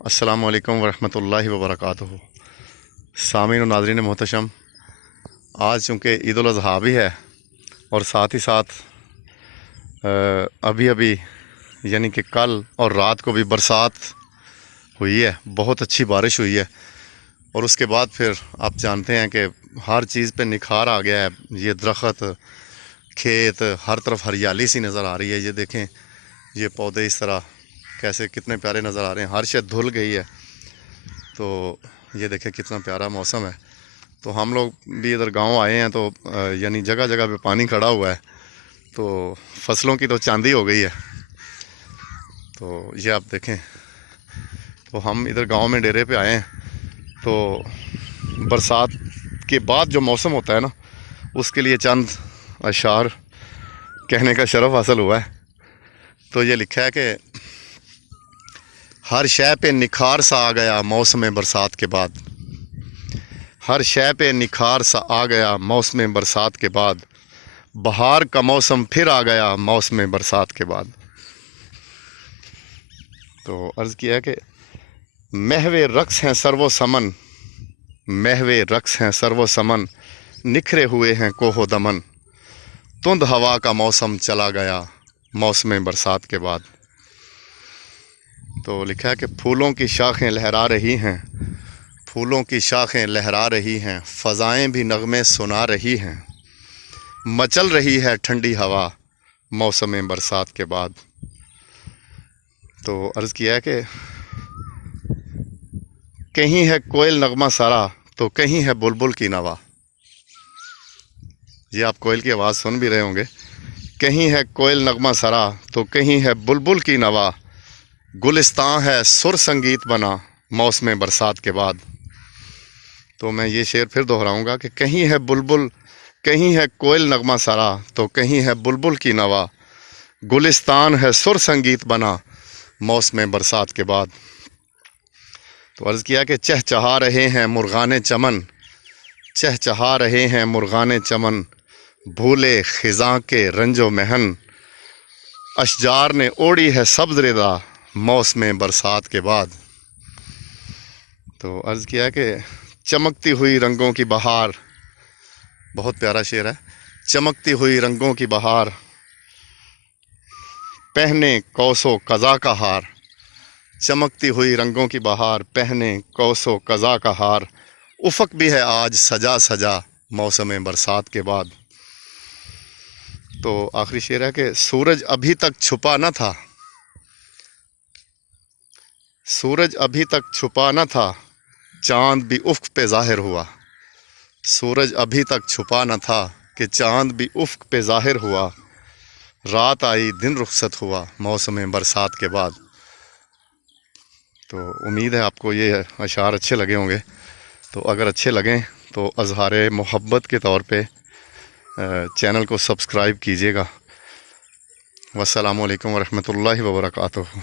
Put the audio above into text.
अस्सलामु अलैकुम वरहमतुल्लाहि वबरकातुहू। सामीन और नाज़रीन मोहतरम, आज चूँकि ईद उल अज़हा भी है और साथ ही साथ अभी अभी यानी कि कल और रात को भी बरसात हुई है, बहुत अच्छी बारिश हुई है। और उसके बाद फिर आप जानते हैं कि हर चीज़ पे निखार आ गया है। ये दरख्त, खेत, हर तरफ हरियाली सी नज़र आ रही है। ये देखें, ये पौधे इस तरह कैसे कितने प्यारे नज़र आ रहे हैं। हर शय धुल गई है, तो ये देखें कितना प्यारा मौसम है। तो हम लोग भी इधर गांव आए हैं, तो यानी जगह जगह पे पानी खड़ा हुआ है, तो फसलों की तो चांदी हो गई है। तो ये आप देखें, तो हम इधर गांव में डेरे पे आए हैं, तो बरसात के बाद जो मौसम होता है ना, उसके लिए चंद अशार कहने का शरफ हासिल हुआ है। तो ये लिखा है कि हर शय पे निखार सा आ गया मौसम बरसात के बाद। हर शय पे निखार सा आ गया मौसम बरसात के बाद। बहार का मौसम फिर आ गया मौसम बरसात के बाद। तो अर्ज़ किया है कि महवे रक्स हैं सर्वो समन, महवे रक्स हैं सर्वो समन, निखरे हुए हैं कोहो दमन। तुंद हवा का मौसम चला गया मौसम बरसात के बाद। तो लिखा है कि फूलों की शाखें लहरा रही हैं, फूलों की शाखें लहरा रही हैं, फ़ज़ाएं भी नगमे सुना रही हैं। मचल रही है ठंडी हवा मौसम बरसात के बाद। तो अर्ज़ किया है कि कहीं है कोयल नगमा सारा, तो कहीं है बुलबुल की नवा। ये आप कोयल की आवाज़ सुन भी रहे होंगे। कहीं है कोयल नगमा सरा, तो कहीं है बुलबुल की नवा। गुलिस्तान है सुर संगीत बना मौसम बरसात के बाद। तो मैं ये शेर फिर दोहराऊंगा कि कहीं है बुलबुल, कहीं है कोयल नगमा सरा, तो कहीं है बुलबुल की नवा। गुलिस्तान है सुर संगीत बना मौसम बरसात के बाद। तो अर्ज़ किया कि चहचहा रहे हैं मुर्गाने चमन, चहचहा रहे हैं मुर्गाने चमन, भूले खिज़ां के रंजो महन। अशजार ने ओढ़ी है सब्ज़ रिदा मौसम बरसात के बाद। तो अर्ज़ किया कि चमकती हुई रंगों की बहार, बहुत प्यारा शेर है। चमकती हुई रंगों की बहार, पहने कौसो कज़ा का हार। चमकती हुई रंगों की बहार, पहने कौसो कज़ा का हार। उफ़क़ भी है आज सजा सजा मौसम बरसात के बाद। तो आखिरी शेर है कि सूरज अभी तक छुपा न था, सूरज अभी तक छुपा न था, चाँद भी उफ़क़ पे ज़ाहिर हुआ। सूरज अभी तक छुपा न था कि चाँद भी उफ़क़ पे ज़ाहिर हुआ। रात आई दिन रुखसत हुआ मौसम बरसात के बाद। तो उम्मीद है आपको ये अशार अच्छे लगे होंगे। तो अगर अच्छे लगें तो अज़हार मोहब्बत के तौर पे चैनल को सब्सक्राइब कीजिएगा। वस्सलामु अलैकुम वरहमतुल्लाहि वबरकातुहू।